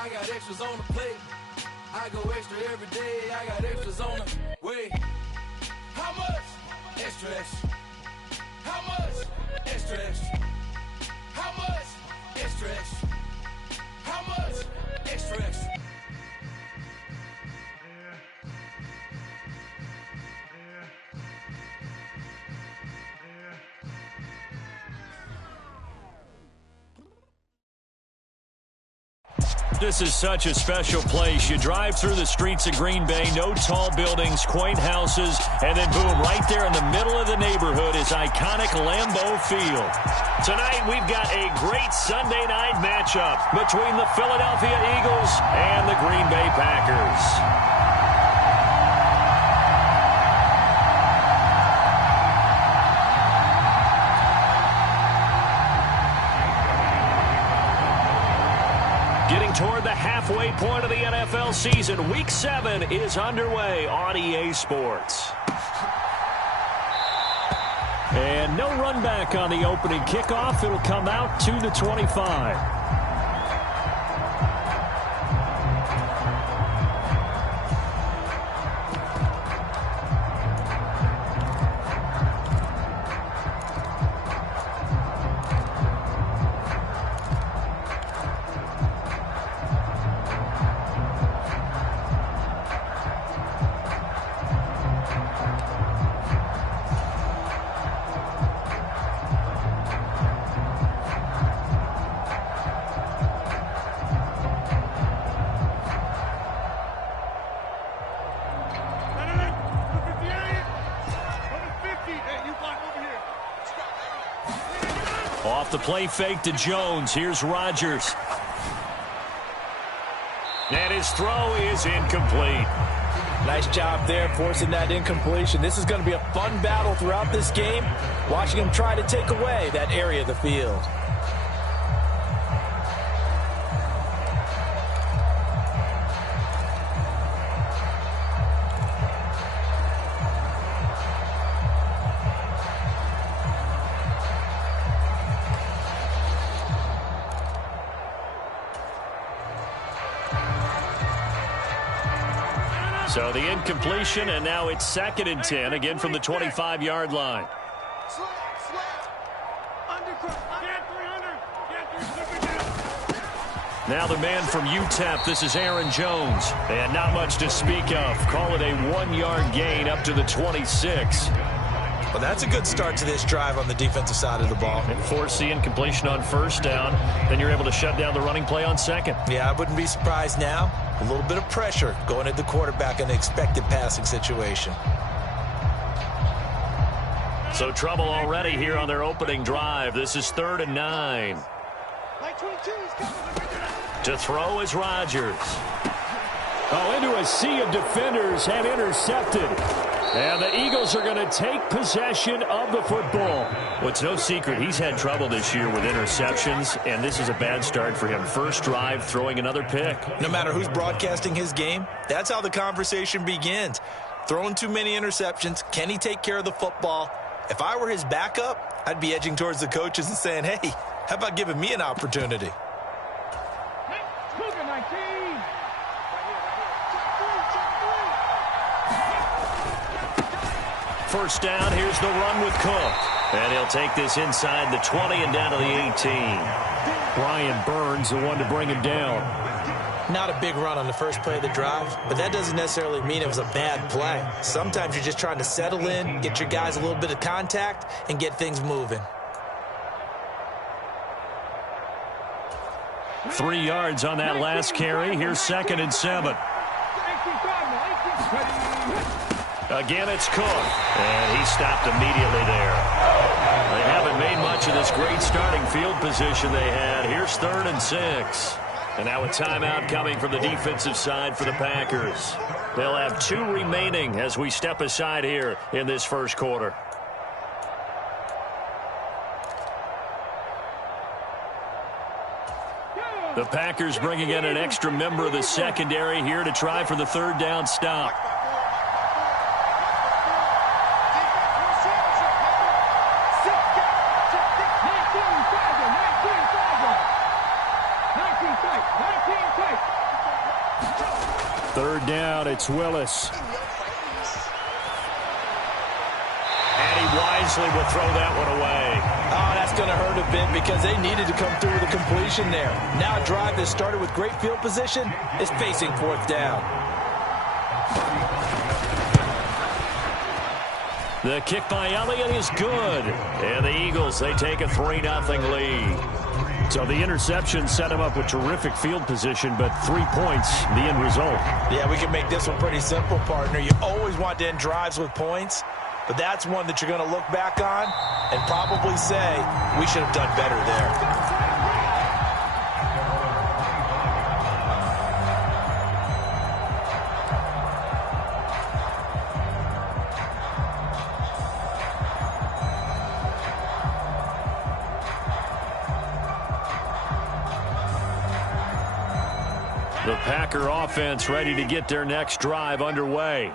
I got extras on the plate. I go extra every day. I got extras on the way. How much? Extra, extra. How much? Extra, extra. How much? Extra, extra. How much? Extra, extra. This is such a special place. You drive through the streets of Green Bay, no tall buildings, quaint houses, and then boom, right there in the middle of the neighborhood is iconic Lambeau Field. Tonight, we've got a great Sunday night matchup between the Philadelphia Eagles and the Green Bay Packers. Getting toward the halfway point of the NFL season, Week 7 is underway on EA Sports. And no run back on the opening kickoff. It'll come out to the 25. Off the play fake to Jones. Here's Rodgers. And his throw is incomplete. Nice job there forcing that incompletion. This is going to be a fun battle throughout this game, watching him try to take away that area of the field. So the incompletion, and now it's 2nd and 10, again from the 25-yard line. Now the man from UTEP, this is Aaron Jones. And not much to speak of. Call it a 1-yard gain up to the 26. Well, that's a good start to this drive on the defensive side of the ball. And force the incompletion on 1st down. Then you're able to shut down the running play on 2nd. Yeah, I wouldn't be surprised now. A little bit of pressure going at the quarterback in an expected passing situation. So trouble already here on their opening drive. This is 3rd and 9. To throw is Rodgers. Oh, into a sea of defenders and intercepted. And the Eagles are going to take possession of the football. Well, it's no secret he's had trouble this year with interceptions, and this is a bad start for him. First drive, throwing another pick. No matter who's broadcasting his game, that's how the conversation begins. Throwing too many interceptions, can he take care of the football? If I were his backup, I'd be edging towards the coaches and saying, hey, how about giving me an opportunity? First down, here's the run with Cook. And he'll take this inside the 20 and down to the 18. Brian Burns, the one to bring him down. Not a big run on the first play of the drive, but that doesn't necessarily mean it was a bad play. Sometimes you're just trying to settle in, get your guys a little bit of contact, and get things moving. 3 yards on that last carry. Here's 2nd and 7. Again, it's Cook, and he stopped immediately there. They haven't made much of this great starting field position they had. Here's 3rd and 6. And now a timeout coming from the defensive side for the Packers. They'll have 2 remaining as we step aside here in this first quarter. The Packers bringing in an extra member of the secondary here to try for the 3rd down stop. Third down, it's Willis. And he wisely will throw that one away. Oh, that's going to hurt a bit because they needed to come through with a completion there. Now a drive that started with great field position is facing fourth down. The kick by Elliott is good. And the Eagles, they take a 3-0 lead. So the interception set him up with terrific field position, but 3 points, the end result. Yeah, we can make this one pretty simple, partner. You always want to end drives with points, but that's one that you're going to look back on and probably say, we should have done better there. The Packer offense ready to get their next drive underway.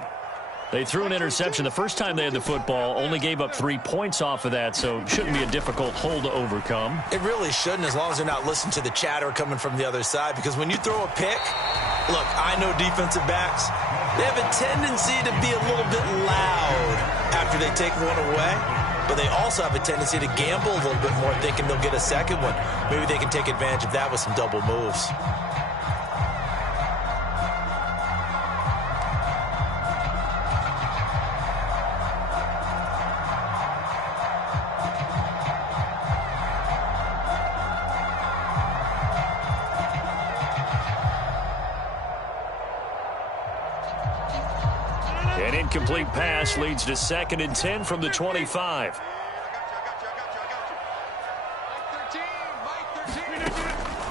They threw an interception the first time they had the football, only gave up 3 points off of that, so it shouldn't be a difficult hole to overcome. It really shouldn't, as long as they're not listening to the chatter coming from the other side, because when you throw a pick, look, I know defensive backs, they have a tendency to be a little bit loud after they take one away, but they also have a tendency to gamble a little bit more, thinking they'll get a second one. Maybe they can take advantage of that with some double moves. An incomplete pass leads to 2nd and 10 from the 25.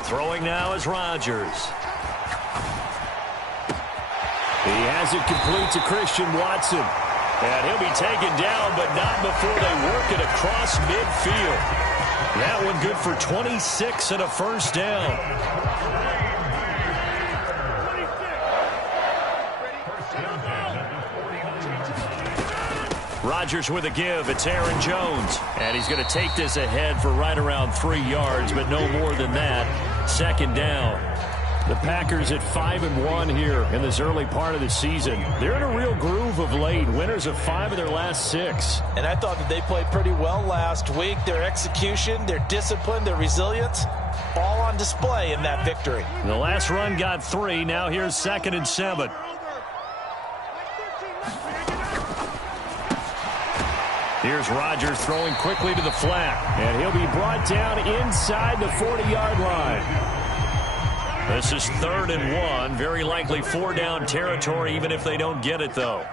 Throwing now is Rodgers. He has it complete to Christian Watson. And he'll be taken down, but not before they work it across midfield. That one good for 26 and a first down. Rodgers with a give. It's Aaron Jones. And he's going to take this ahead for right around 3 yards, but no more than that. 2nd down. The Packers at 5-1 here in this early part of the season. They're in a real groove of late. Winners of 5 of their last 6. And I thought that they played pretty well last week. Their execution, their discipline, their resilience, all on display in that victory. The last run got 3. Now here's 2nd and 7. Here's Rodgers throwing quickly to the flat. And he'll be brought down inside the 40-yard line. This is 3rd and 1. Very likely 4-down territory, even if they don't get it, though.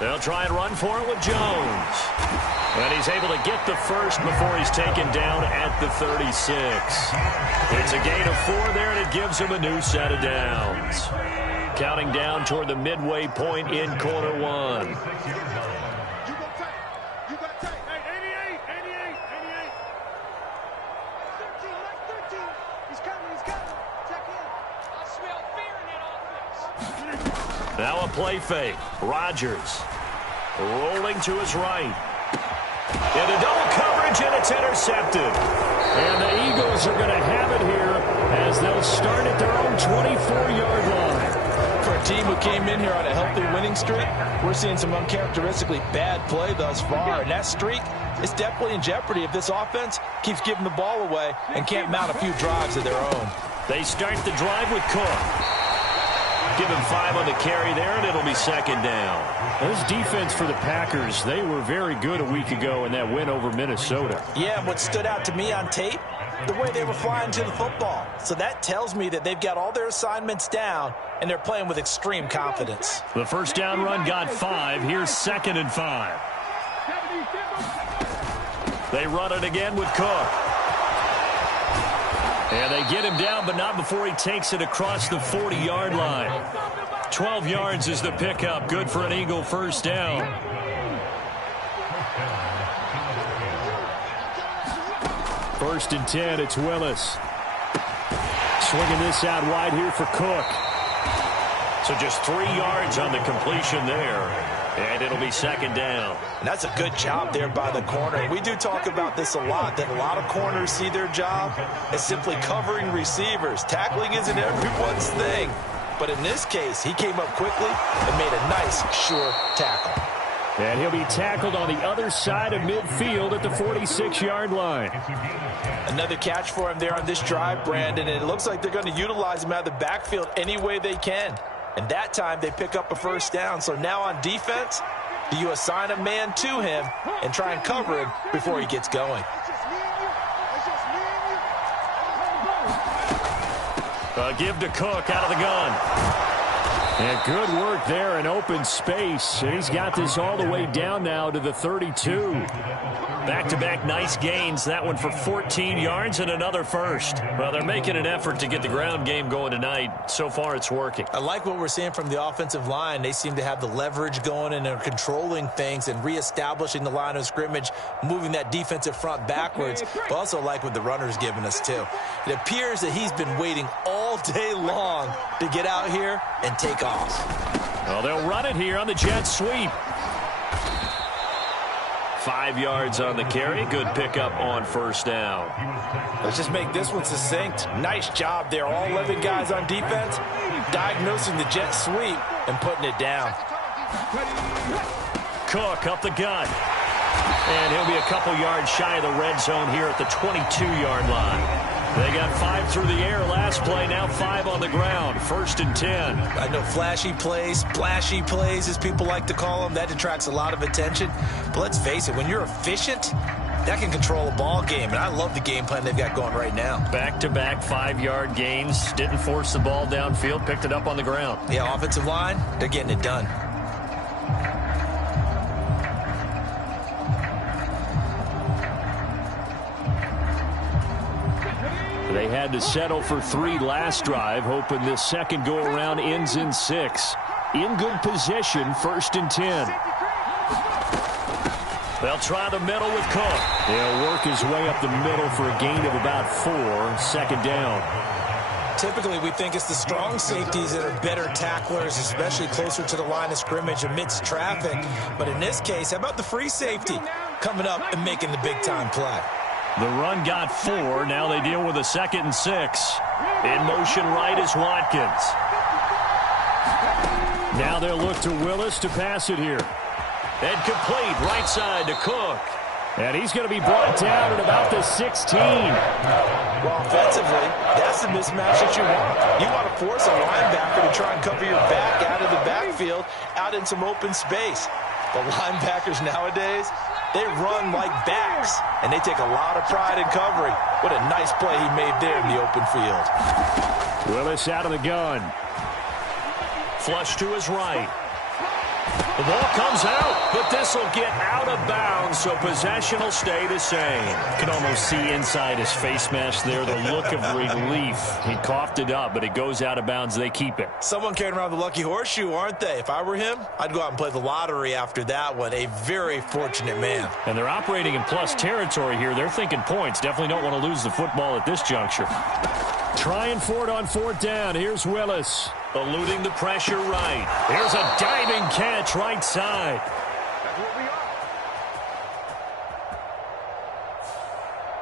They'll try and run for it with Jones. And he's able to get the first before he's taken down at the 36. It's a gain of 4 there, and it gives him a new set of downs. Counting down toward the midway point in quarter 1. Now a play fake. Rodgers rolling to his right. Into double coverage, and it's intercepted. And the Eagles are going to have it here as they'll start at their own 24-yard line. For a team who came in here on a healthy winning streak, we're seeing some uncharacteristically bad play thus far. And that streak is definitely in jeopardy if this offense keeps giving the ball away and can't mount a few drives of their own. They start the drive with Cook. Give him 5 on the carry there, and it'll be 2nd down. This defense for the Packers, they were very good a week ago in that win over Minnesota. Yeah, and what stood out to me on tape, the way they were flying to the football. So that tells me that they've got all their assignments down, and they're playing with extreme confidence. The first down run got 5. Here's 2nd and 5. They run it again with Cook. And they get him down, but not before he takes it across the 40-yard line. 12 yards is the pickup. Good for an Eagle first down. First and 10, it's Willis. Swinging this out wide here for Cook. So just 3 yards on the completion there. And it'll be 2nd down. And that's a good job there by the corner. We do talk about this a lot, that a lot of corners see their job as simply covering receivers. Tackling isn't everyone's thing. But in this case, he came up quickly and made a nice, sure tackle. And he'll be tackled on the other side of midfield at the 46-yard line. Another catch for him there on this drive, Brandon, and it looks like they're going to utilize him out of the backfield any way they can. And that time they pick up a first down. So now on defense, you assign a man to him and try and cover him before he gets going. Give to Cook out of the gun. And good work there in open space. And he's got this all the way down now to the 32. Back-to-back nice gains. That one for 14 yards and another first. Well, they're making an effort to get the ground game going tonight. So far, it's working. I like what we're seeing from the offensive line. They seem to have the leverage going and they're controlling things and reestablishing the line of scrimmage, moving that defensive front backwards. But also like what the runner's giving us, too. It appears that he's been waiting all day long to get out here and take off. Well, they'll run it here on the jet sweep. 5 yards on the carry. Good pickup on first down. Let's just make this one succinct. Nice job there. All 11 guys on defense diagnosing the jet sweep and putting it down. Cook up the gut. And he'll be a couple yards shy of the red zone here at the 22-yard line. They got 5 through the air last play, now 5 on the ground. 1st and 10. I know flashy plays, splashy plays, as people like to call them, that attracts a lot of attention. But let's face it, when you're efficient, that can control a ball game. And I love the game plan they've got going right now. Back-to-back 5-yard gains. Didn't force the ball downfield, picked it up on the ground. Yeah, offensive line, they're getting it done. They had to settle for 3 last drive, hoping this second go-around ends in 6. In good position, 1st and 10. They'll try the middle with Cook. He'll work his way up the middle for a gain of about 4. 2nd down. Typically, we think it's the strong safeties that are better tacklers, especially closer to the line of scrimmage amidst traffic. But in this case, how about the free safety coming up and making the big-time play? The run got 4. Now they deal with a 2nd and 6. In motion right is Watkins. Now they'll look to Willis to pass it here. And complete right side to Cook. And he's going to be brought down at about the 16. Well, offensively, that's the mismatch that you want. You want to force a linebacker to try and cover your back out of the backfield, out in some open space. The linebackers nowadays, they run like backs, and they take a lot of pride in covering. What a nice play he made there in the open field. Willis out of the gun. Flush to his right. The ball comes out, but this will get out of bounds, so possession will stay the same. You can almost see inside his face mask there the look of relief. He coughed it up, but it goes out of bounds. They keep it. Someone carrying around the lucky horseshoe, aren't they? If I were him, I'd go out and play the lottery after that one. A very fortunate man. And they're operating in plus territory here. They're thinking points. Definitely don't want to lose the football at this juncture. Trying for it on 4th down. Here's Willis. Eluding the pressure right. Here's a diving catch right side.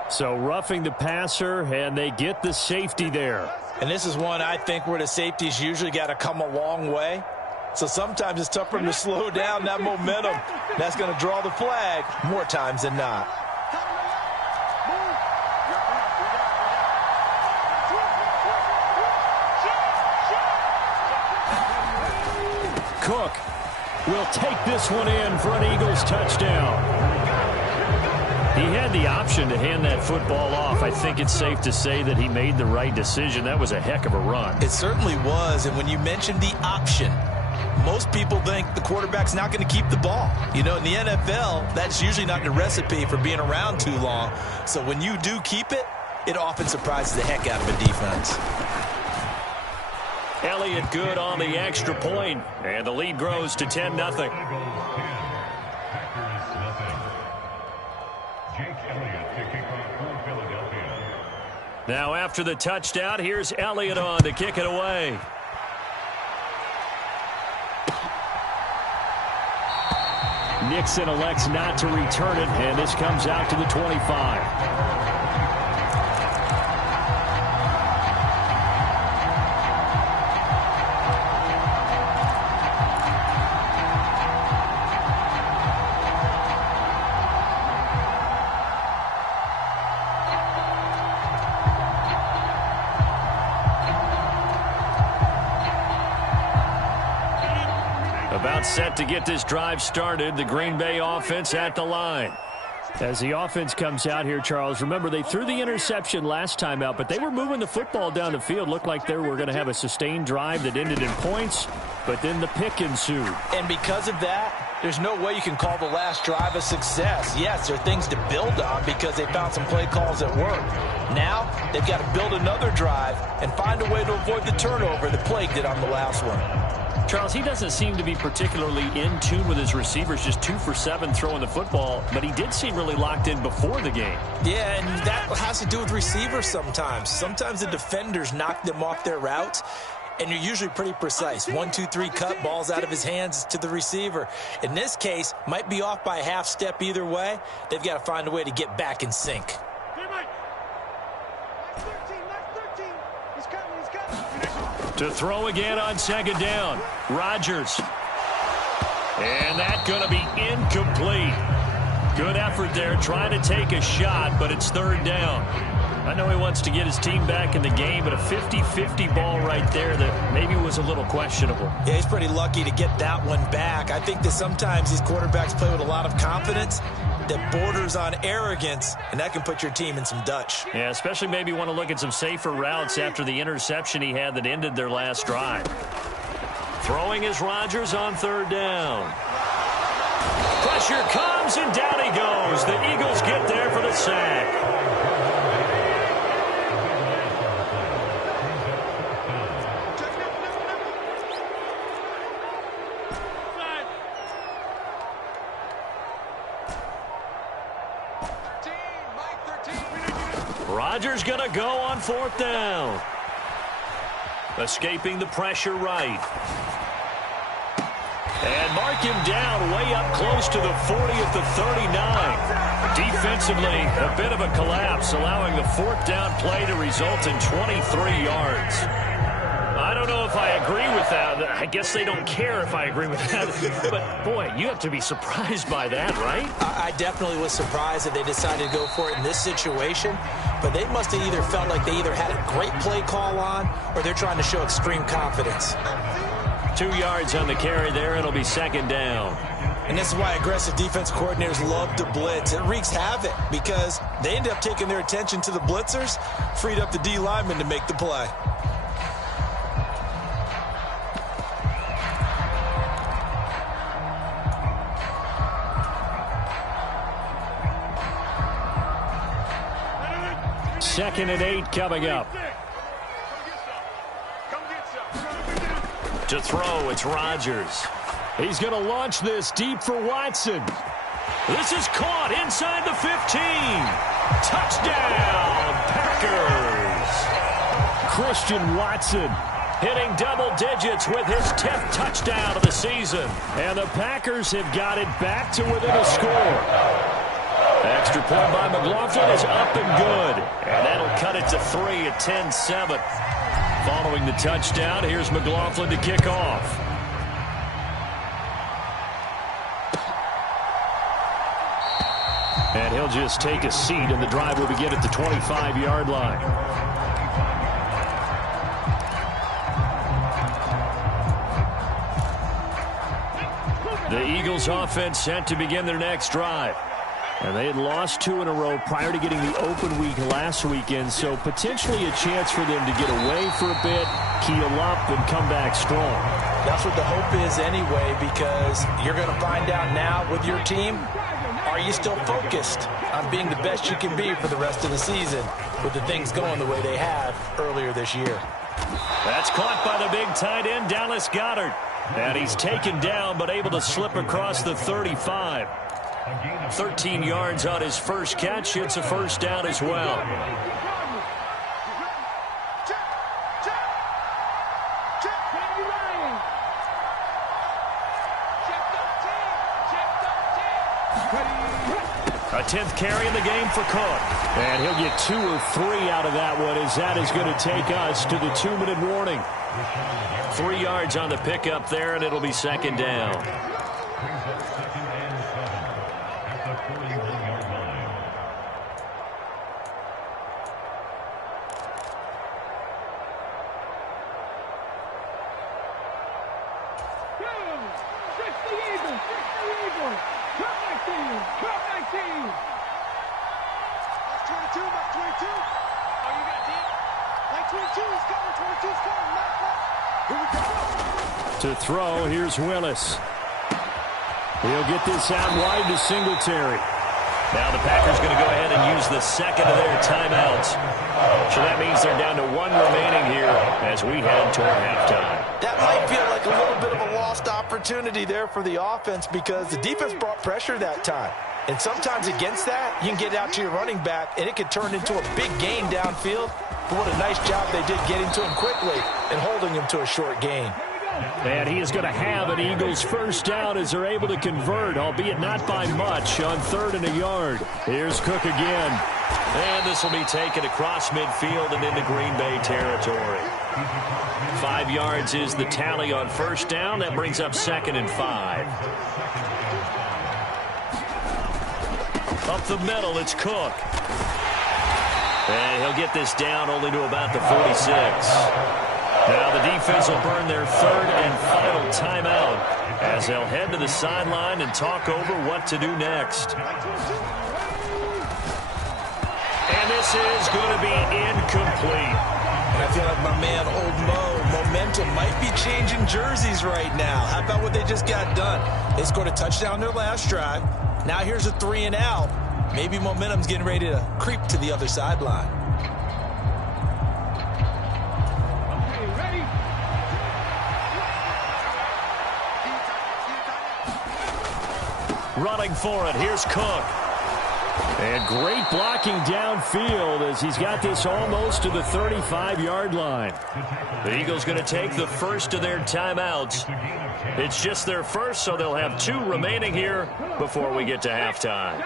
So roughing the passer, and they get the safety there. And this is one I think where the safeties usually got to come a long way. So sometimes it's tough for them to slow down that momentum. That's going to draw the flag more times than not. Cook will take this one in for an Eagles touchdown. He had the option to hand that football off. I think it's safe to say that he made the right decision. That was a heck of a run. It certainly was, and when you mentioned the option, most people think the quarterback's not going to keep the ball. You know, in the NFL, that's usually not the recipe for being around too long. So when you do keep it, it often surprises the heck out of a defense. Elliott good on the extra point, and the lead grows to 10-0. Now after the touchdown, here's Elliott on to kick it away. Nixon elects not to return it, and this comes out to the 25. timeout set to get this drive started. The Green Bay offense at the line. As the offense comes out here, Charles, remember they threw the interception last time out, but they were moving the football down the field. Looked like they were going to have a sustained drive that ended in points, but then the pick ensued. And because of that, there's no way you can call the last drive a success. Yes, there are things to build on because they found some play calls that work. Now, they've got to build another drive and find a way to avoid the turnover that plagued it on the last one. Charles, he doesn't seem to be particularly in tune with his receivers, just 2 for 7 throwing the football, but he did seem really locked in before the game. Yeah, and that has to do with receivers sometimes. Sometimes the defenders knock them off their routes, and you're usually pretty precise. 1, 2, 3 cut, balls out of his hands to the receiver. In this case, might be off by a half step either way. They've got to find a way to get back in sync. To throw again on second down. Rodgers. And that's going to be incomplete. Good effort there, trying to take a shot, but it's third down. I know he wants to get his team back in the game, but a 50-50 ball right there that maybe was a little questionable. Yeah, he's pretty lucky to get that one back. I think that sometimes these quarterbacks play with a lot of confidence that borders on arrogance, and that can put your team in some Dutch. Yeah, especially maybe want to look at some safer routes after the interception he had that ended their last drive. Throwing is Rodgers on third down. Pressure comes, and down he goes. The Eagles get there for the sack. Rodgers going to go on fourth down. Escaping the pressure right. And mark him down way up close to the 40 at the 39. Defensively, a bit of a collapse, allowing the fourth down play to result in 23 yards. I don't know if I agree with that. I guess they don't care if I agree with that. But, boy, you have to be surprised by that, right? I definitely was surprised that they decided to go for it in this situation. But they must have either felt like they either had a great play call on or they're trying to show extreme confidence. 2 yards on the carry there. It'll be second down. And this is why aggressive defense coordinators love to blitz. It wreaks havoc because they end up taking their attention to the blitzers, freed up the D lineman to make the play. Second and 8 coming up. To throw, it's Rodgers. He's going to launch this deep for Watson. This is caught inside the 15. Touchdown, Packers. Christian Watson hitting double digits with his 10th touchdown of the season. And the Packers have got it back to within a score. Extra point by McLaughlin is up and good. And that'll cut it to 3 at 10-7. Following the touchdown, here's McLaughlin to kick off. And he'll just take a seat, and the drive will begin at the 25-yard line. The Eagles offense set to begin their next drive. And they had lost 2 in a row prior to getting the open week last weekend, so potentially a chance for them to get away for a bit, keel up, and come back strong. That's what the hope is anyway, because you're going to find out now with your team, are you still focused on being the best you can be for the rest of the season with the things going the way they have earlier this year? That's caught by the big tight end, Dallas Goedert. And he's taken down, but able to slip across the 35. 13 yards on his first catch. It's a first down as well. A 10th carry in the game for Cook. And he'll get 2 or 3 out of that one, as that is going to take us to the 2-minute warning. 3 yards on the pickup there, and it'll be second down. To throw, here's Willis. He'll get this out wide to Singletary. Now the Packers going to go ahead and use the second of their timeouts. So that means they're down to one remaining here as we head toward halftime. That might feel like a little bit of a lost opportunity there for the offense because the defense brought pressure that time. And sometimes against that, you can get out to your running back, and it could turn into a big gain downfield. But what a nice job they did getting to him quickly and holding him to a short gain. And he is going to have an Eagles first down as they're able to convert, albeit not by much, on 3rd and a yard. Here's Cook again. And this will be taken across midfield and into Green Bay territory. 5 yards is the tally on first down. That brings up 2nd and 5. Up the middle, it's Cook. And he'll get this down only to about the 46. Now the defense will burn their 3rd and final timeout as they'll head to the sideline and talk over what to do next. And this is going to be incomplete. And I feel like my man, Old Mo, momentum might be changing jerseys right now. How about what they just got done? They scored a touchdown their last drive. Now here's a 3 and out. Maybe momentum's getting ready to creep to the other sideline. Running for it, here's Cook. And great blocking downfield as he's got this almost to the 35-yard line. The Eagles going to take the first of their timeouts. It's just their first, so they'll have 2 remaining here before we get to halftime.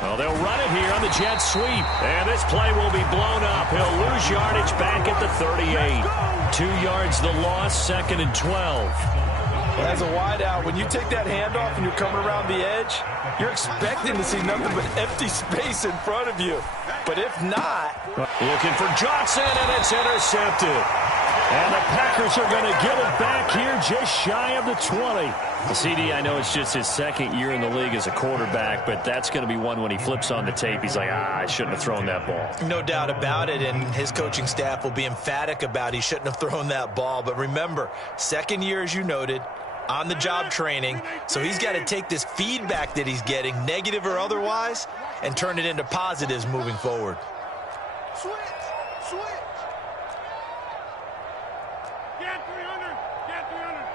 Well, they'll run it here on the jet sweep. And this play will be blown up. He'll lose yardage back at the 38. 2 yards the loss, 2nd and 12. As a wideout, when you take that handoff and you're coming around the edge, you're expecting to see nothing but empty space in front of you. But if not... Looking for Johnson, and it's intercepted. And the Packers are going to get it back here just shy of the 20. The CD, I know it's just his 2nd year in the league as a quarterback, but that's going to be one when he flips on the tape. He's like, I shouldn't have thrown that ball. No doubt about it, and his coaching staff will be emphatic about he shouldn't have thrown that ball. But remember, 2nd year, as you noted, on-the-job training, so he's got to take this feedback that he's getting, negative or otherwise, and turn it into positives moving forward. Switch! Get 300! Get 300!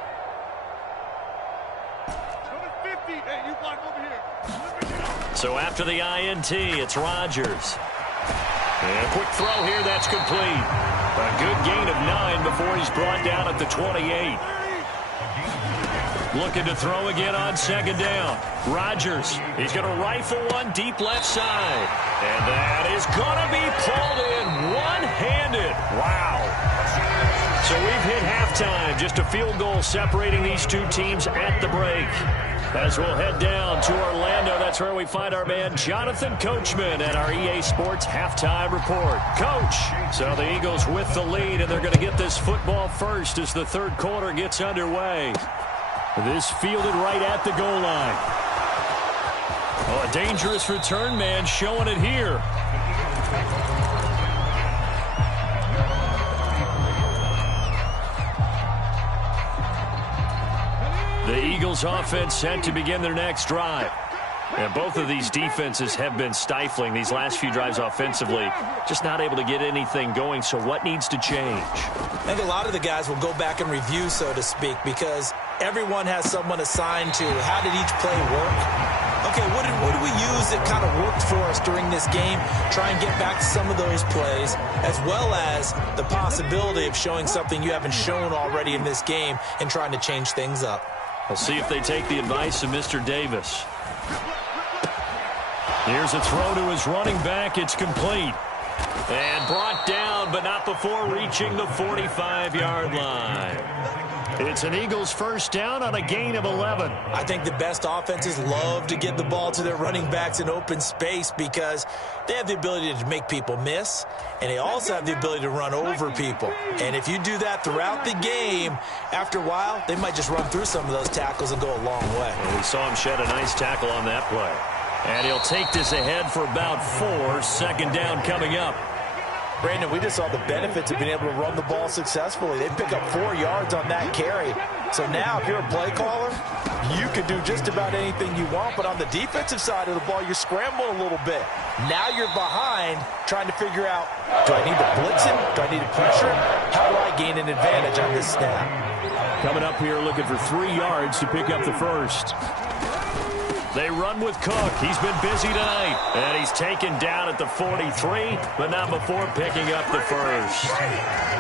Go to 50! Hey, you block over here. So after the INT, it's Rodgers. And a quick throw here, that's complete. A good gain of 9 before he's brought down at the 28. Looking to throw again on 2nd down. Rodgers, he's going to rifle one deep left side. And that is going to be pulled in one-handed. Wow. So we've hit halftime. Just a field goal separating these 2 teams at the break. As we'll head down to Orlando, that's where we find our man Jonathan Coachman at our EA Sports Halftime Report. Coach, so the Eagles with the lead, and they're going to get this football first as the 3rd quarter gets underway. This fielded right at the goal line. Oh, a dangerous return man showing it here. The Eagles offense set to begin their next drive. And both of these defenses have been stifling these last few drives offensively. Just not able to get anything going, so what needs to change? I think a lot of the guys will go back and review, so to speak, because everyone has someone assigned to how did each play work. Okay, what did we use that kind of worked for us during this game? Try and get back to some of those plays, as well as the possibility of showing something you haven't shown already in this game and trying to change things up. We'll see if they take the advice of Mr. Davis. Here's a throw to his running back. It's complete. And brought down, but not before reaching the 45-yard line. It's an Eagles first down on a gain of 11. I think the best offenses love to get the ball to their running backs in open space because they have the ability to make people miss, and they also have the ability to run over people. And if you do that throughout the game, after a while, they might just run through some of those tackles and go a long way. And we saw him shed a nice tackle on that play. And he'll take this ahead for about 4. Second down coming up. Brandon, we just saw the benefits of being able to run the ball successfully. They pick up 4 yards on that carry. So now if you're a play caller, you can do just about anything you want. But on the defensive side of the ball, you're scrambling a little bit. Now you're behind trying to figure out, do I need to blitz him? Do I need to pressure him? How do I gain an advantage on this snap? Coming up here looking for 3 yards to pick up the first. They run with Cook. He's been busy tonight. And he's taken down at the 43, but not before picking up the first.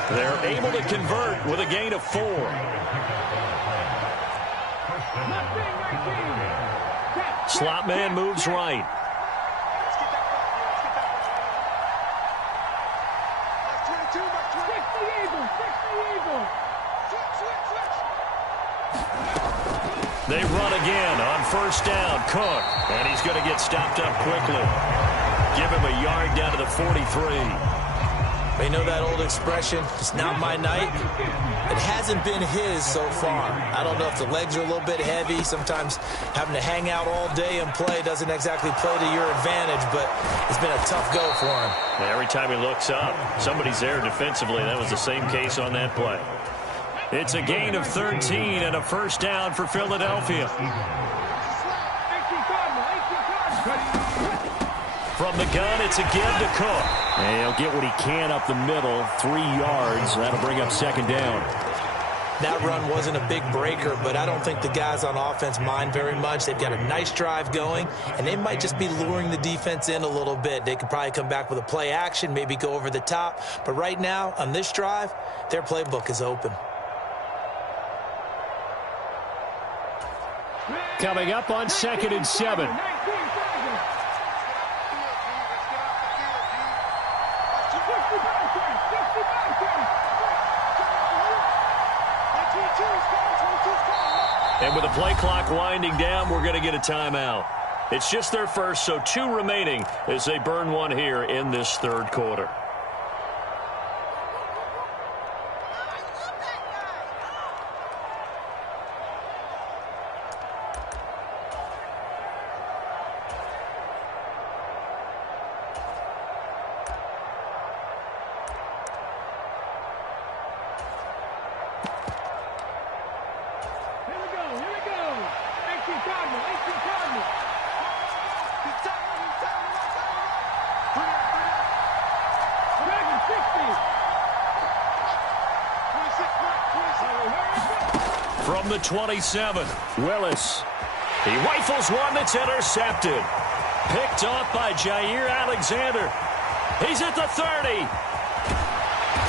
They're able to convert with a gain of 4. Slot man moves right. They run again on first down. Cook. And he's going to get stopped up quickly. Give him a yard down to the 43. You know that old expression, it's not my night? It hasn't been his so far. I don't know if the legs are a little bit heavy. Sometimes having to hang out all day and play doesn't exactly play to your advantage, but it's been a tough go for him. And every time he looks up, somebody's there defensively. That was the same case on that play. It's a gain of 13 and a first down for Philadelphia. From the gun, it's again to Cook. And he'll get what he can up the middle, 3 yards. That'll bring up second down. That run wasn't a big breaker, but I don't think the guys on offense mind very much. They've got a nice drive going, and they might just be luring the defense in a little bit. They could probably come back with a play action, maybe go over the top. But right now, on this drive, their playbook is open. Coming up on 2nd and 7. And with the play clock winding down, we're going to get a timeout. It's just their first, so 2 remaining as they burn one here in this third quarter. From the 27, Willis. He rifles one that's intercepted. Picked off by Jair Alexander. He's at the 30.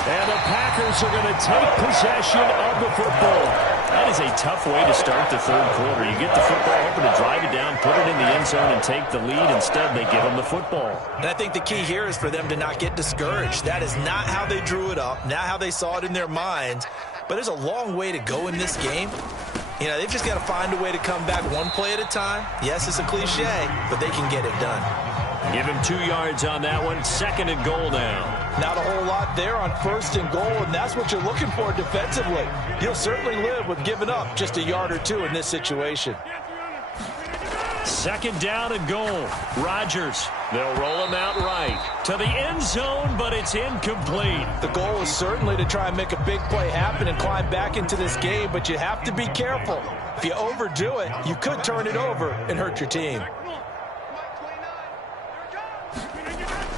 And the Packers are going to take possession of the football. That is a tough way to start the third quarter. You get the football, hoping to drive it down, put it in the end zone, and take the lead. Instead, they give them the football. And I think the key here is for them to not get discouraged. That is not how they drew it up, not how they saw it in their minds. But there's a long way to go in this game. You know, they've just got to find a way to come back one play at a time. Yes, it's a cliche, but they can get it done. Give him 2 yards on that one. 2nd and goal now. Not a whole lot there on 1st and goal, and that's what you're looking for defensively. You'll certainly live with giving up just a yard or 2 in this situation. 2nd down and goal. Rodgers. They'll roll him out right to the end zone, but it's incomplete. The goal is certainly to try and make a big play happen and climb back into this game, but you have to be careful. If you overdo it, you could turn it over and hurt your team.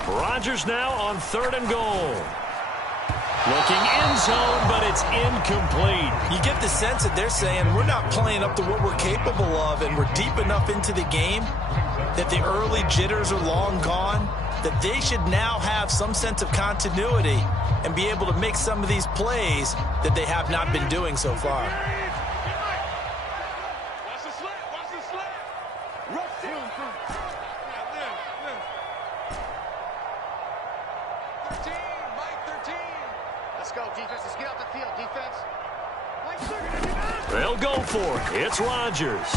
Rodgers now on 3rd and goal. Looking end zone, but it's incomplete. You get the sense that they're saying we're not playing up to what we're capable of, and we're deep enough into the game that the early jitters are long gone, that they should now have some sense of continuity and be able to make some of these plays that they have not been doing so far. Watch the slant. Watch the slant. Rough down. 13, Mike 13. Let's go, defense. Let's get off the field, defense. Mike 13. They'll go for it. It's Rodgers.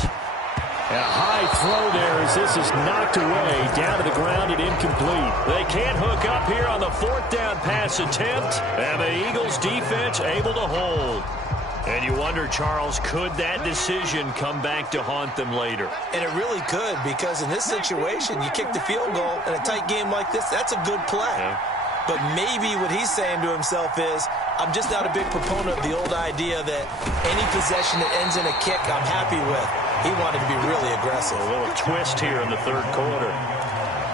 And a high throw there as this is knocked away, down to the ground and incomplete. They can't hook up here on the fourth down pass attempt, and the Eagles defense able to hold. And you wonder, Charles, could that decision come back to haunt them later? And it really could, because in this situation, you kick the field goal in a tight game like this, that's a good play. Yeah. But maybe what he's saying to himself is, I'm just not a big proponent of the old idea that any possession that ends in a kick I'm happy with. He wanted to be really aggressive. A little twist here in the third quarter.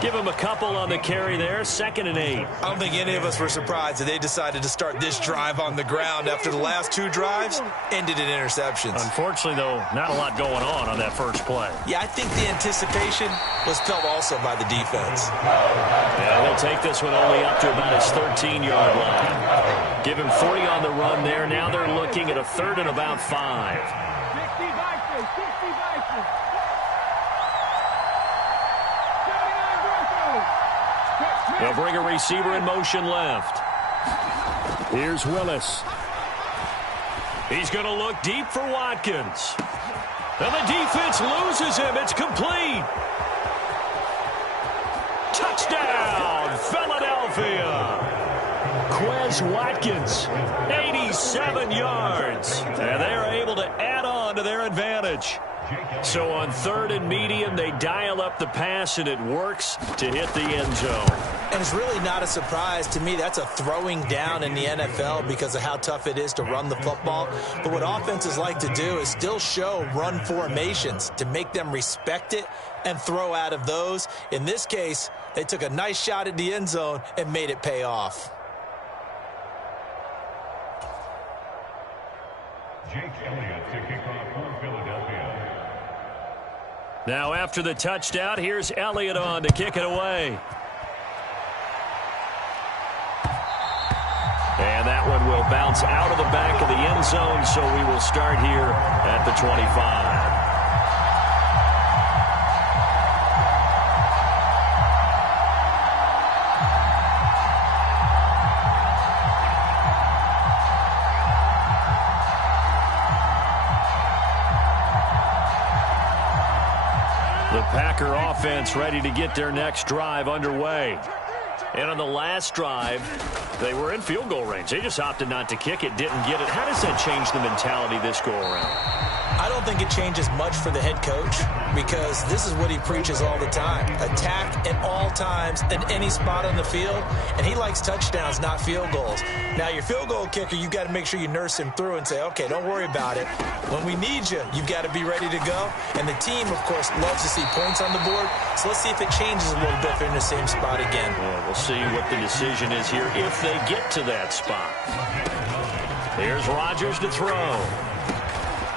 Give him a couple on the carry there, 2nd and 8. I don't think any of us were surprised that they decided to start this drive on the ground after the last 2 drives ended in interceptions. Unfortunately, though, not a lot going on that first play. Yeah, I think the anticipation was felt also by the defense. Yeah, he'll take this one only up to about his 13-yard line. Give him 40 on the run there. Now they're looking at a 3rd and about 5. They'll bring a receiver in motion left. Here's Willis. He's going to look deep for Watkins. And the defense loses him. It's complete. Touchdown, Philadelphia. Quez Watkins, 87 yards. And they're able to add on to their advantage. So on 3rd and medium, they dial up the pass, and it works to hit the end zone. And it's really not a surprise to me. That's a throwing down in the NFL because of how tough it is to run the football. But what offenses like to do is still show run formations to make them respect it and throw out of those. In this case, they took a nice shot at the end zone and made it pay off. Jake Elliott to kick off for Philadelphia. Now after the touchdown, here's Elliott on to kick it away. And that one will bounce out of the back of the end zone, so we will start here at the 25. The Packer offense ready to get their next drive underway. And on the last drive, they were in field goal range. They just opted not to kick it, didn't get it. How does that change the mentality this go around? I don't think it changes much for the head coach because this is what he preaches all the time. Attack at all times at any spot on the field, and he likes touchdowns, not field goals. Now, your field goal kicker, you've got to make sure you nurse him through and say, okay, don't worry about it. When we need you, you've got to be ready to go. And the team, of course, loves to see points on the board, so let's see if it changes a little bit if they're in the same spot again. Yeah, we'll see what the decision is here if they get to that spot. Here's Rodgers to throw.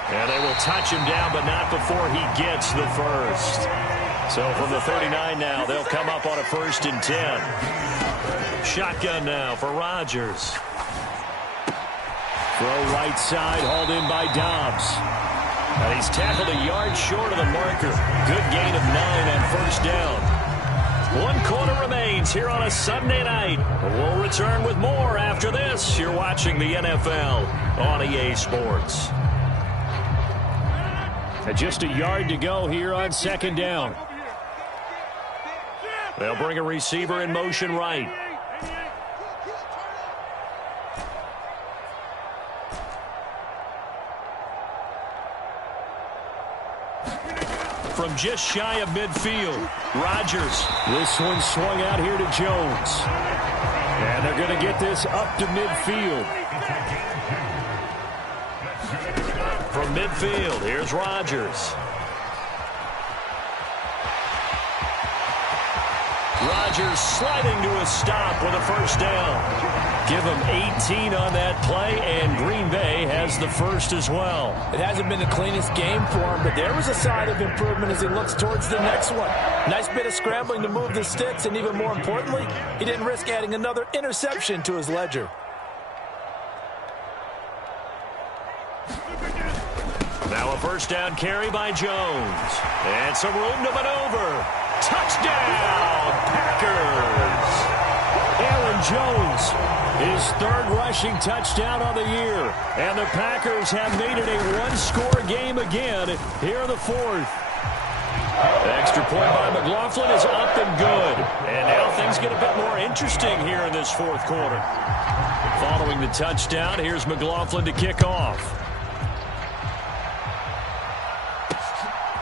And they will touch him down, but not before he gets the first. So from the 39 now, they'll come up on a 1st and 10. Shotgun now for Rodgers. Throw right side, hauled in by Dobbs. And he's tackled a yard short of the marker. Good gain of 9 on 1st down. 1 quarter remains here on a Sunday night. We'll return with more after this. You're watching the NFL on EA Sports. And just a yard to go here on 2nd down. They'll bring a receiver in motion right. From just shy of midfield, Rodgers. This one swung out here to Jones. And they're going to get this up to midfield. From midfield, here's Rodgers. Rodgers sliding to a stop with a 1st down. Give him 18 on that play, and Green Bay has the first as well. It hasn't been the cleanest game for him, but there was a sign of improvement as he looks towards the next one. Nice bit of scrambling to move the sticks, and even more importantly, he didn't risk adding another interception to his ledger. Now a 1st down carry by Jones. And some room to maneuver. Touchdown, Packers! Aaron Jones His third rushing touchdown of the year. And the Packers have made it a one-score game again here in the fourth. The extra point by McLaughlin is up and good. And now things get a bit more interesting here in this fourth quarter. Following the touchdown, here's McLaughlin to kick off.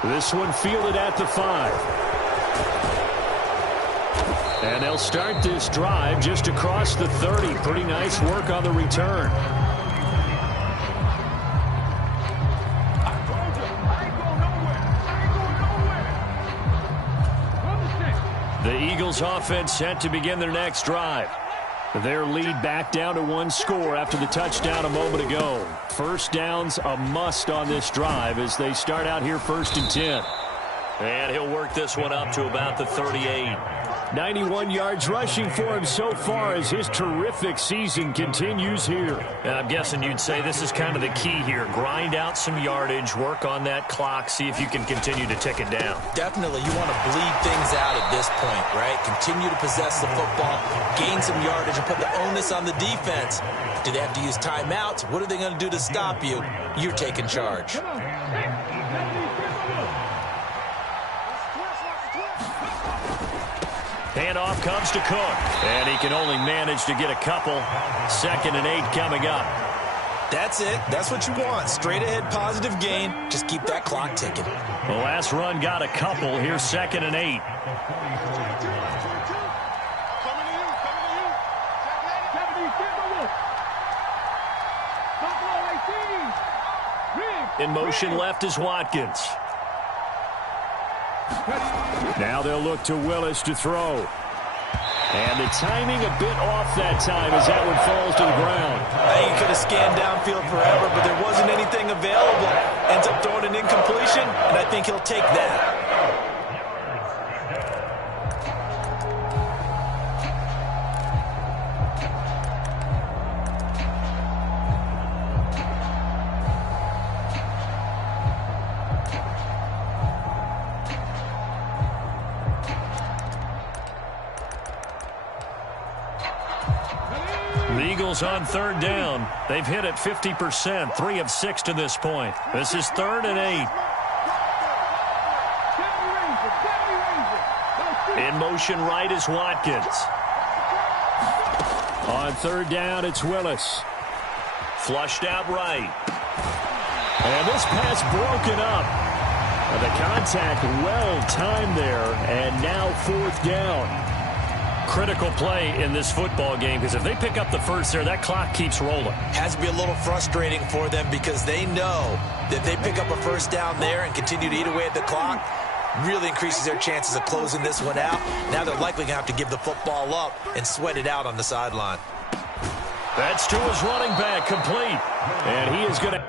This one fielded at the 5. And they'll start this drive just across the 30. Pretty nice work on the return. The Eagles offense set to begin their next drive. Their lead back down to one score after the touchdown a moment ago. First down's a must on this drive as they start out here 1st and 10. And he'll work this one up to about the 38. 91 yards rushing for him so far as his terrific season continues here. And I'm guessing you'd say this is kind of the key here. Grind out some yardage, work on that clock, see if you can continue to tick it down. Definitely, you want to bleed things out at this point, right? Continue to possess the football, gain some yardage, and put the onus on the defense. Do they have to use timeouts? What are they going to do to stop you? You're taking charge. Handoff comes to Cook. And he can only manage to get a couple. 2nd and 8 coming up. That's it. That's what you want. Straight ahead positive gain. Just keep that clock ticking. The last run got a couple. Here's 2nd and 8. In motion left is Watkins. Now they'll look to Willis to throw. And the timing a bit off that time as that one falls to the ground. I think he could have scanned downfield forever, but there wasn't anything available. Ends up throwing an incompletion, and I think he'll take that. The Eagles on 3rd down. They've hit it 50%, 3 of 6 to this point. This is 3rd and 8. In motion right is Watkins. On 3rd down, it's Willis. Flushed out right. And this pass broken up. The contact well timed there, and now 4th down. Critical play in this football game because if they pick up the first there, that clock keeps rolling. Has to be a little frustrating for them because they know that they pick up a first down there and continue to eat away at the clock, really increases their chances of closing this one out. Now they're likely going to have to give the football up and sweat it out on the sideline. That's to his running back, complete. And he is going to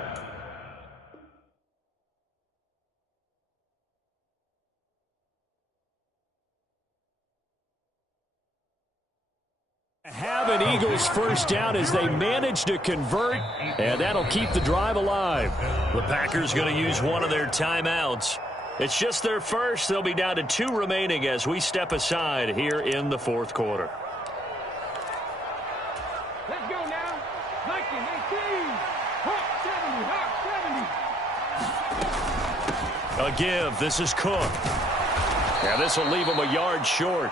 have an Eagles first down as they manage to convert, and that'll keep the drive alive. The Packers going to use one of their timeouts. It's just their first. They'll be down to 2 remaining as we step aside here in the 4th quarter. Let's go now. 1918. Hawk 70. Hawk 70. A give. This is Cook. Now this will leave him a yard short.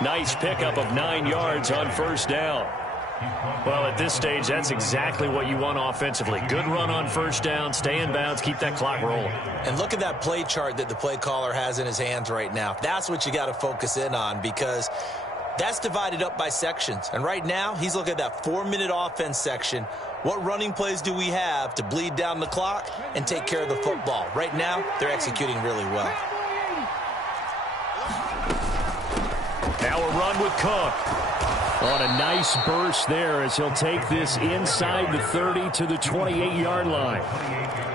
Nice pickup of 9 yards on 1st down. Well, at this stage, that's exactly what you want offensively. Good run on 1st down, stay in bounds, keep that clock rolling. And look at that play chart that the play caller has in his hands right now. That's what you got to focus in on because that's divided up by sections. And right now, he's looking at that 4-minute offense section. What running plays do we have to bleed down the clock and take care of the football? Right now, they're executing really well. Now a run with Cook. On a nice burst there as he'll take this inside the 30 to the 28-yard line.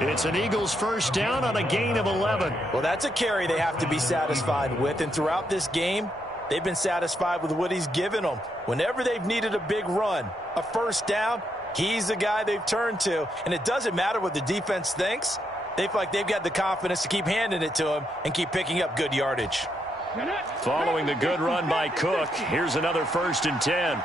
It's an Eagles first down on a gain of 11. Well, that's a carry they have to be satisfied with. And throughout this game, they've been satisfied with what he's given them. Whenever they've needed a big run, a first down, he's the guy they've turned to. And it doesn't matter what the defense thinks. They feel like they've got the confidence to keep handing it to him and keep picking up good yardage. Following the good run by Cook, here's another 1st and 10.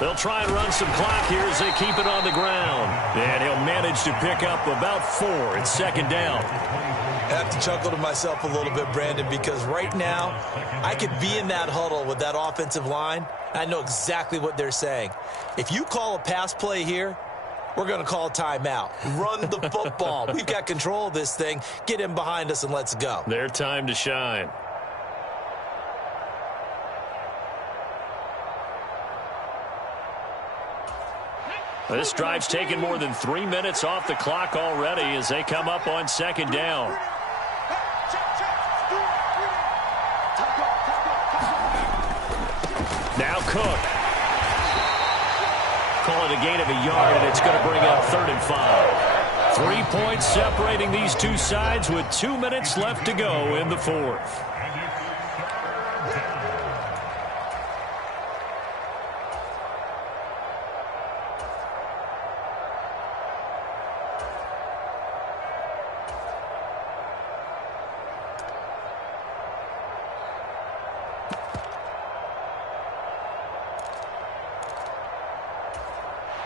They'll try and run some clock here as they keep it on the ground. And he'll manage to pick up about 4. It's second down. I have to chuckle to myself a little bit, Brandon, because right now I could be in that huddle with that offensive line. I know exactly what they're saying. If you call a pass play here, we're going to call a timeout. Run the football. We've got control of this thing. Get in behind us and let's go. Their time to shine. This drive's taken more than 3 minutes off the clock already as they come up on second down. Now Cook. Call it a gain of a yard, and it's going to bring up 3rd and 5. 3 points separating these two sides with 2 minutes left to go in the 4th.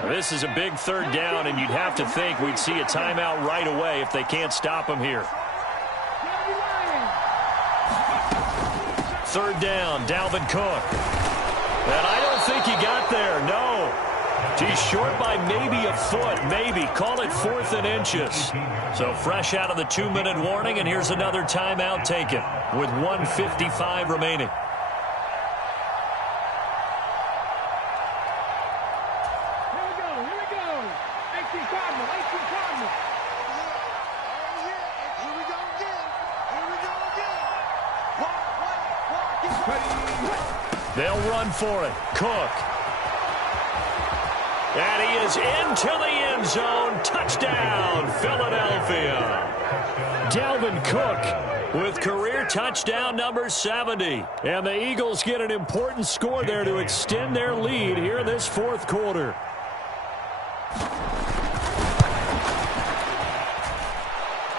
This is a big 3rd down, and you'd have to think we'd see a timeout right away if they can't stop him here. 3rd down, Dalvin Cook. And I don't think he got there, no. He's short by maybe a foot, maybe. Call it 4th and inches. So fresh out of the 2-minute warning, and here's another timeout taken with 1:55 remaining. They'll run for it. Cook. And he is into the end zone. Touchdown, Philadelphia. Dalvin Cook with career touchdown number 70. And the Eagles get an important score there to extend their lead here in this 4th quarter.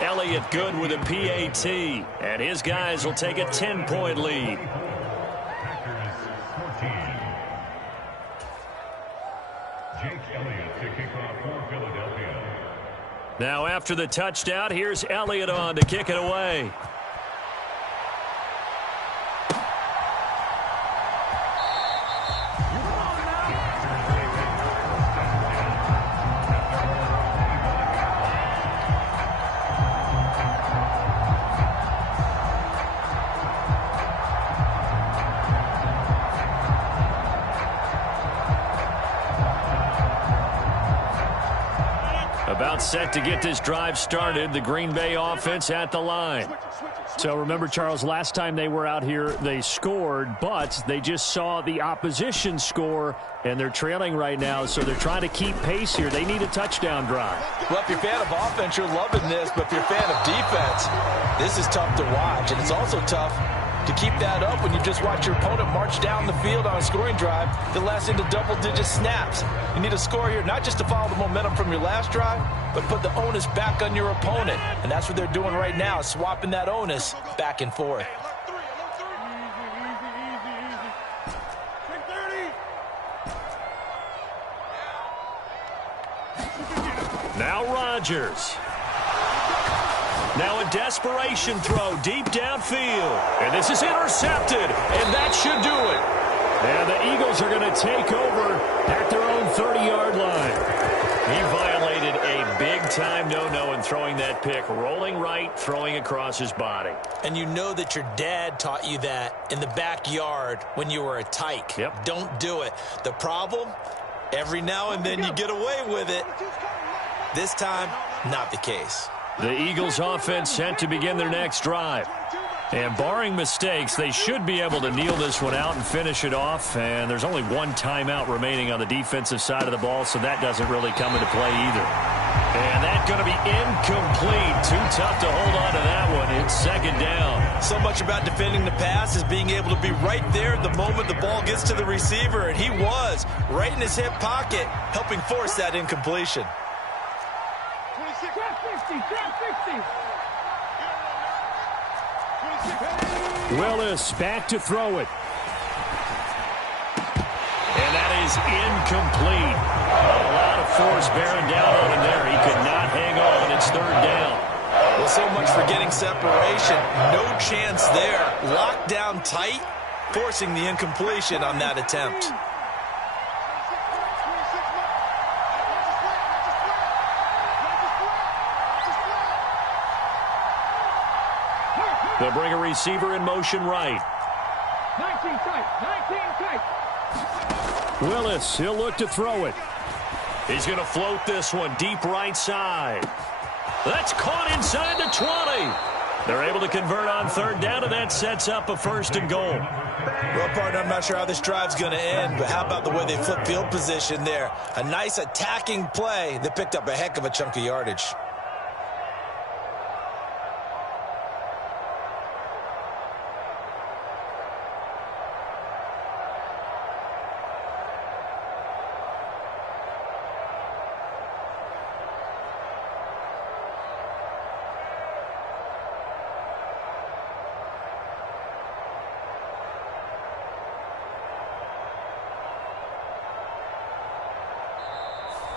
Elliott good with a PAT. And his guys will take a 10-point lead. Now after the touchdown, here's Elliott on to kick it away. About set to get this drive started. The Green Bay offense at the line. So remember, Charles, last time they were out here, they scored, but they just saw the opposition score, and they're trailing right now, so they're trying to keep pace here. They need a touchdown drive. Well, if you're a fan of offense, you're loving this, but if you're a fan of defense, this is tough to watch, and it's also tough to keep that up when you just watch your opponent march down the field on a scoring drive that lasts into double-digit snaps. You need a score here, not just to follow the momentum from your last drive, but put the onus back on your opponent. And that's what they're doing right now, swapping that onus back and forth. Now Rodgers. Now a desperation throw deep downfield. And this is intercepted. And that should do it. And the Eagles are going to take over at their own 30-yard line. He violated a big-time no-no in throwing that pick. Rolling right, throwing across his body. And you know that your dad taught you that in the backyard when you were a tyke. Yep. Don't do it. The problem, every now and then you get away with it. This time, not the case. The Eagles offense set to begin their next drive. And barring mistakes, they should be able to kneel this one out and finish it off. And there's only one timeout remaining on the defensive side of the ball, so that doesn't really come into play either. And that's going to be incomplete. Too tough to hold on to that one. It's second down. So much about defending the pass is being able to be right there the moment the ball gets to the receiver. And he was right in his hip pocket, helping force that incompletion. 50. Willis back to throw it. And that is incomplete. A lot of force bearing down on him there. He could not hang on. It's third down. Well, so much for getting separation. No chance there. Locked down tight, forcing the incompletion on that attempt. They'll bring a receiver in motion right. 19 tight. 19 tight. Willis, he'll look to throw it. He's going to float this one deep right side. That's caught inside the 20. They're able to convert on third down, and that sets up a first and goal. Well, partner, I'm not sure how this drive's going to end, but how about the way they flip field position there? A nice attacking play that picked up a heck of a chunk of yardage.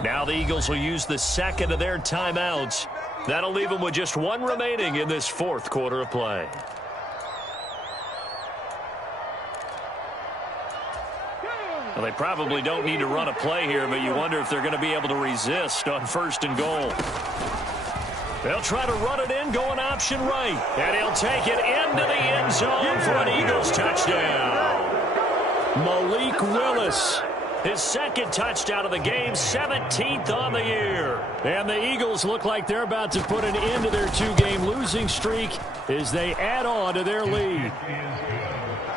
Now the Eagles will use the second of their timeouts. That'll leave them with just one remaining in this fourth quarter of play. Well, they probably don't need to run a play here, but you wonder if they're going to be able to resist on first and goal. They'll try to run it in, going option right. And he'll take it into the end zone for an Eagles touchdown. Malik Willis. His second touchdown of the game, 17th on the year. And the Eagles look like they're about to put an end to their two-game losing streak as they add on to their lead.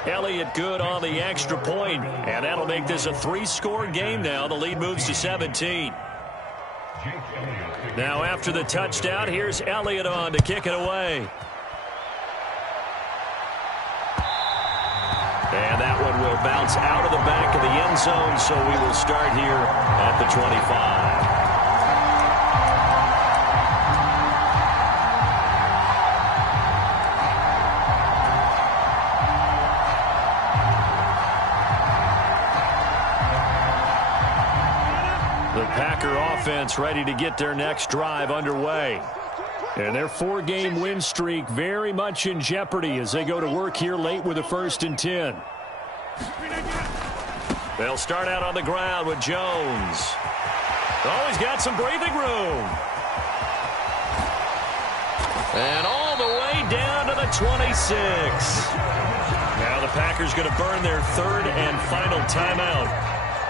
Elliott good on the extra point, and that'll make this a three-score game now. The lead moves to 17. Now after the touchdown, here's Elliott on to kick it away. And that one will bounce out of the back of the end zone, so we will start here at the 25. The Packer offense ready to get their next drive underway. And their four-game win streak very much in jeopardy as they go to work here late with a 1st and 10. They'll start out on the ground with Jones. Oh, he's got some breathing room. And all the way down to the 26. Now the Packers going to burn their third and final timeout,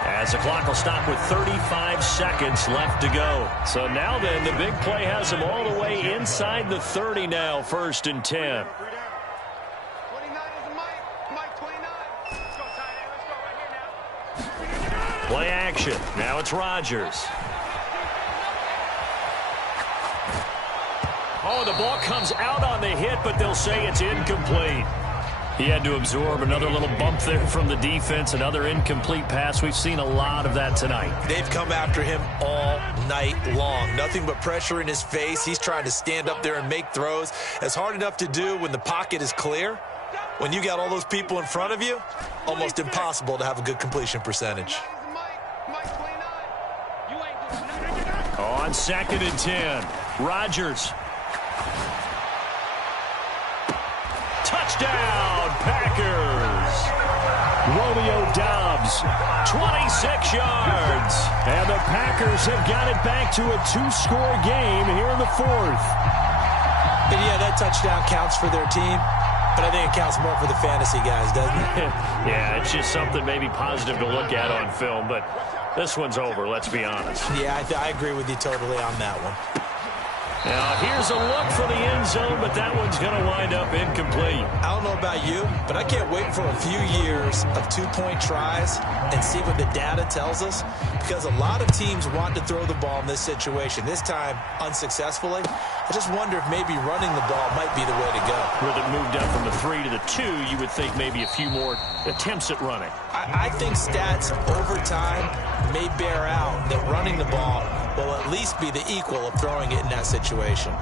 as the clock will stop with 35 seconds left to go. So now then, the big play has them all the way inside the 30 now, 1st and 10. 29 is Mike 29. Let's go, tight end. Let's go right here now. Play action. Now it's Rodgers. Oh, the ball comes out on the hit, but they'll say it's incomplete. He had to absorb another little bump there from the defense, another incomplete pass. We've seen a lot of that tonight. They've come after him all night long. Nothing but pressure in his face. He's trying to stand up there and make throws. It's hard enough to do when the pocket is clear. When you got all those people in front of you, almost impossible to have a good completion percentage. On 2nd and 10, Rodgers. Touchdown, Packers. Romeo Doubs, 26 yards. and the Packers have got it back to a two-score game here in the fourth. And yeah, that touchdown counts for their team, but I think it counts more for the fantasy guys, doesn't it? Yeah, it's just something maybe positive to look at on film, but this one's over, let's be honest. Yeah, I agree with you totally on that one. Now, here's a look for the end zone, but that one's going to wind up incomplete. I don't know about you, but I can't wait for a few years of two-point tries and see what the data tells us, because a lot of teams want to throw the ball in this situation. This time, unsuccessfully. I just wonder if maybe running the ball might be the way to go. With it moved up from the 3 to the 2, you would think maybe a few more attempts at running. I think stats over time may bear out that running the ball will at least be the equal of throwing it in that situation.